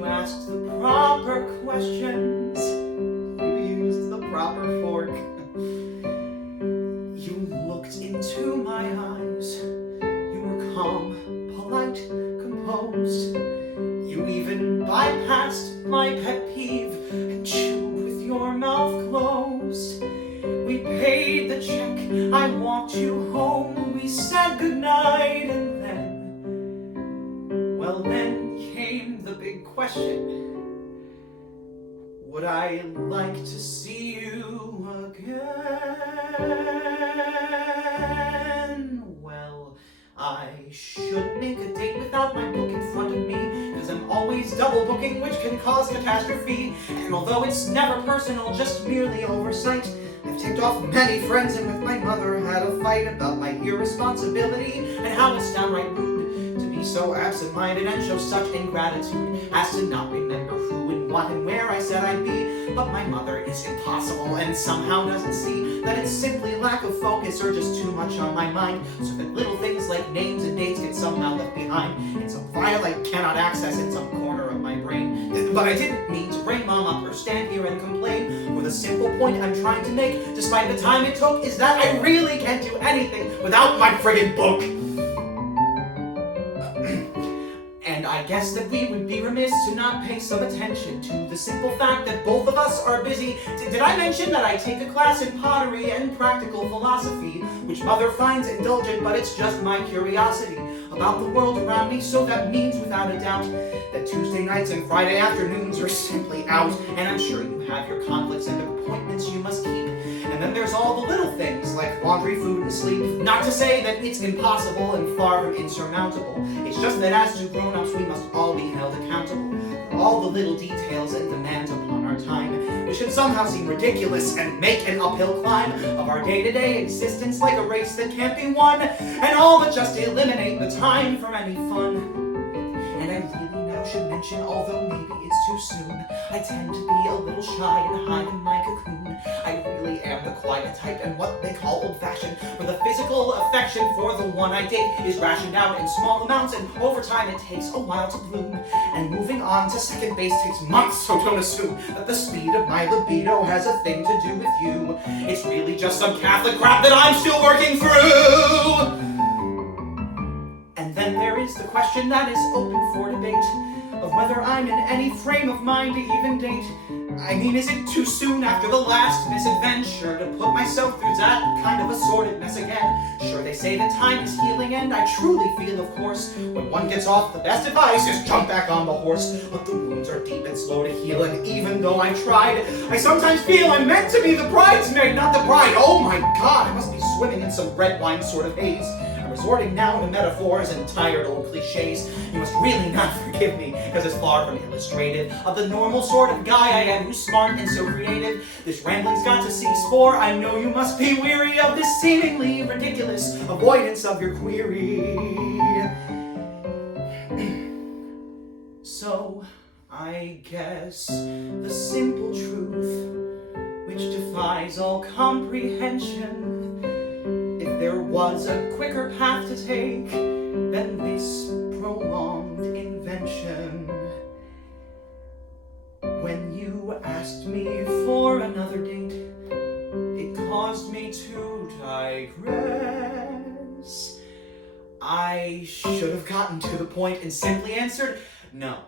you asked the proper questions. You used the proper fork. You looked into my eyes. You were calm, polite, composed. You even bypassed my pet peeve and chewed with your mouth closed. We paid the check, I walked you home, we said goodnight, and then came the big question. Would I like to see you again? Well, I should make a date without my book in front of me, because I'm always double booking, which can cause catastrophe. And although it's never personal, just merely oversight, I've ticked off many friends and with my mother had a fight about my irresponsibility and how it's downright rude to be so absent-minded and show such ingratitude as to not remember who and what and where I said I'd be. But my mother is impossible and somehow doesn't see that it's simply lack of focus or just too much on my mind, so that little things like names and dates get somehow left behind in some file I cannot access in some corner of my brain. But I didn't mean to bring Mom up or stand here and complain, for the simple point I'm trying to make, despite the time it took, is that I really can't do anything without my friggin' book. And I guess that we would be remiss to not pay some attention to the simple fact that both of us are busy. Did I mention that I take a class in pottery and practical philosophy, which Mother finds indulgent, but it's just my curiosity about the world around me, so that means without a doubt that Tuesday nights and Friday afternoons are simply out, and I'm sure you have your conflicts and appointments you must keep. And then there's all the little things like laundry, food, and sleep. Not to say that it's impossible and far from insurmountable. It's just that as two grown-ups we must all be held accountable for all the little details and demands upon our time, which should somehow seem ridiculous and make an uphill climb of our day-to-day existence like a race that can't be won, and all but just eliminate the time from any fun. And I really now should mention, although maybe it's too soon, I tend to be a little shy and hide in my cocoon. I really am the quiet type and what they call old-fashioned, where the physical affection for the one I date is rationed out in small amounts, and over time it takes a while to bloom. And moving on to second base takes months, so don't assume that the speed of my libido has a thing to do with you. It's really just some Catholic crap that I'm still working through. And then there is the question that is open for debate, of whether I'm in any frame of mind to even date. I mean, is it too soon after the last misadventure to put myself through that kind of assorted mess again? Sure, they say that time is healing, and I truly feel, of course, when one gets off, the best advice is jump back on the horse. But the wounds are deep and slow to heal, and even though I tried, I sometimes feel I'm meant to be the bridesmaid, not the bride. Oh my God, I must be swimming in some red wine sort of haze. Resorting now to metaphors and tired old cliches. You must really not forgive me, because it's far from illustrative of the normal sort of guy I am, who's smart and so creative. This rambling's got to cease, for I know you must be weary of this seemingly ridiculous avoidance of your query. So, I guess the simple truth, which defies all comprehension, if there was a quicker path to take than this prolonged invention. When you asked me for another date, it caused me to digress. I should have gotten to the point and simply answered no.